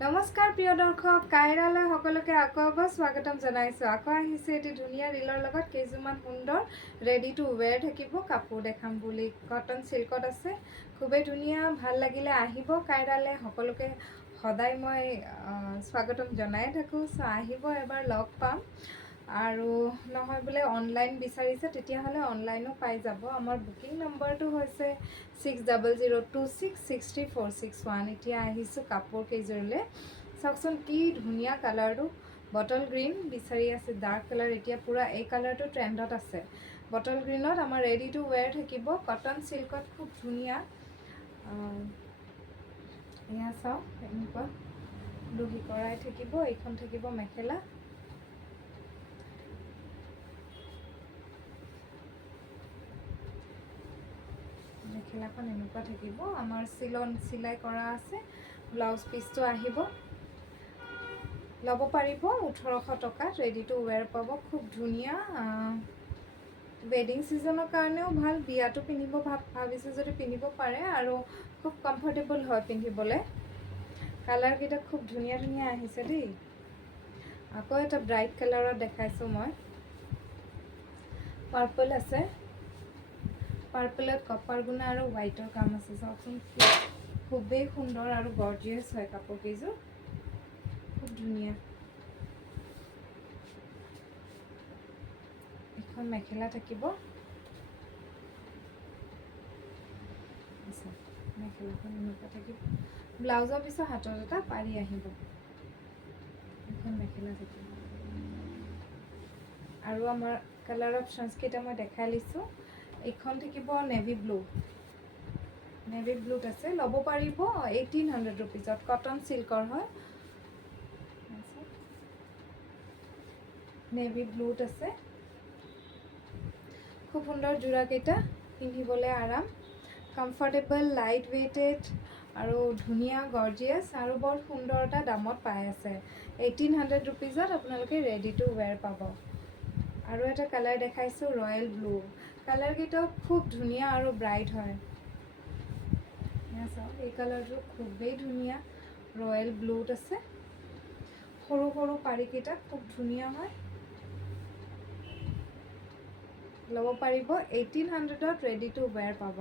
নমস্কাৰ প্ৰিয় দৰ্শক, কাইৰালৈ সকলোকে আকৌ এবাৰ স্বাগতম জনাইছোঁ। আকৌ আহিছে এটি ধুনীয়া ৰীলৰ লগত কেইযোৰমান সুন্দৰ ৰেডি টু ৱেৰ থাকিব কাপোৰ দেখাম বুলি। কটন চিল্কত আছে, খুবেই ধুনীয়া, ভাল লাগিলে আহিব কাইৰালৈ। সকলোকে সদায় মই স্বাগতম জনাই থাকোঁ। চ' আহিব, এবাৰ লগ পাম। আৰু নহয় বোলে অনলাইন বিচাৰিছে, তেতিয়াহ'লে অনলাইনো পাই যাব। আমাৰ বুকিং নম্বৰটো হৈছে 6002663461। এতিয়া আহিছোঁ কাপোৰ কেইযোৰলৈ। চাওকচোন কি ধুনীয়া কালাৰটো, বটল গ্ৰীণ বিচাৰি আছে, ডাৰ্ক কালাৰ। এতিয়া পূৰা এই কালাৰটো ট্ৰেণ্ডত আছে। বটল গ্ৰীণত আমাৰ ৰেডি টু ৱেৰ থাকিব, কটন চিল্কত খুব ধুনীয়া। এয়া চাওক, এনেকুৱা দহি কৰাই থাকিব। এইখন থাকিব মেখেলা। মেখেলাখন এনেকুৱা থাকিব, আমাৰ চিলাই কৰা আছে। ব্লাউজ পিচটো আহিব, ল'ব পাৰিব 1800 টকাত। ৰেডি টু ৱেৰ পাব, খুব ধুনীয়া। ৱেডিং ছিজনৰ কাৰণেও ভাল, বিয়াতো পিন্ধিব ভাবিছে যদি পিন্ধিব পাৰে, আৰু খুব কমফৰ্টেবল হয় পিন্ধিবলৈ। কালাৰকেইটা খুব ধুনীয়া ধুনীয়া আহিছে দেই। আকৌ এটা ব্ৰাইট কালাৰত দেখাইছোঁ মই। পাৰ্পল আছে, পাৰ্পলত কপাৰ গুণা আৰু হোৱাইটৰ কাম আছে। চাওকচোন খুবেই সুন্দৰ আৰু গৰ্জিয়াছ হয় কাপোৰ কেইযোৰ, খুব ধুনীয়া। এখন মেখেলা থাকিব, মেখেলাখন এনেকুৱা থাকিব। ব্লাউজৰ পিছত হাতত এটা পাৰি আহিব। এখন মেখেলা থাকিব। আৰু আমাৰ কালাৰ অপশ্যনছ কেইটা মই দেখাই লৈছোঁ। এইখন থাকিব নেভি ব্লু, নেভি ব্লুত আছে, ল'ব পাৰিব 1800 ৰুপিজত। কটন চিল্কৰ হয়। নেভি ব্লুত আছে, খুব সুন্দৰ যোৰাকেইটা, পিন্ধিবলৈ আৰাম, কমফৰ্টেবল, লাইট ৱেইটেড আৰু ধুনীয়া গৰ্জিয়াছ, আৰু বৰ সুন্দৰ এটা দামত পাই আছে। 1800 ৰুপিজত আপোনালোকে ৰেডি টু ৱেৰ পাব। আৰু এটা কালাৰ দেখাইছোঁ, ৰয়েল ব্লু। কালাৰকেইটাও খুব ধুনীয়া আৰু ব্ৰাইট হয়। চাওক, এই কালাৰটো খুবেই ধুনীয়া, ৰয়েল ব্লুত আছে। সৰু সৰু পাৰিকেইটা খুব ধুনীয়া হয়। ল'ব পাৰিব 1800ত ৰেডি টু ৱেৰ পাব।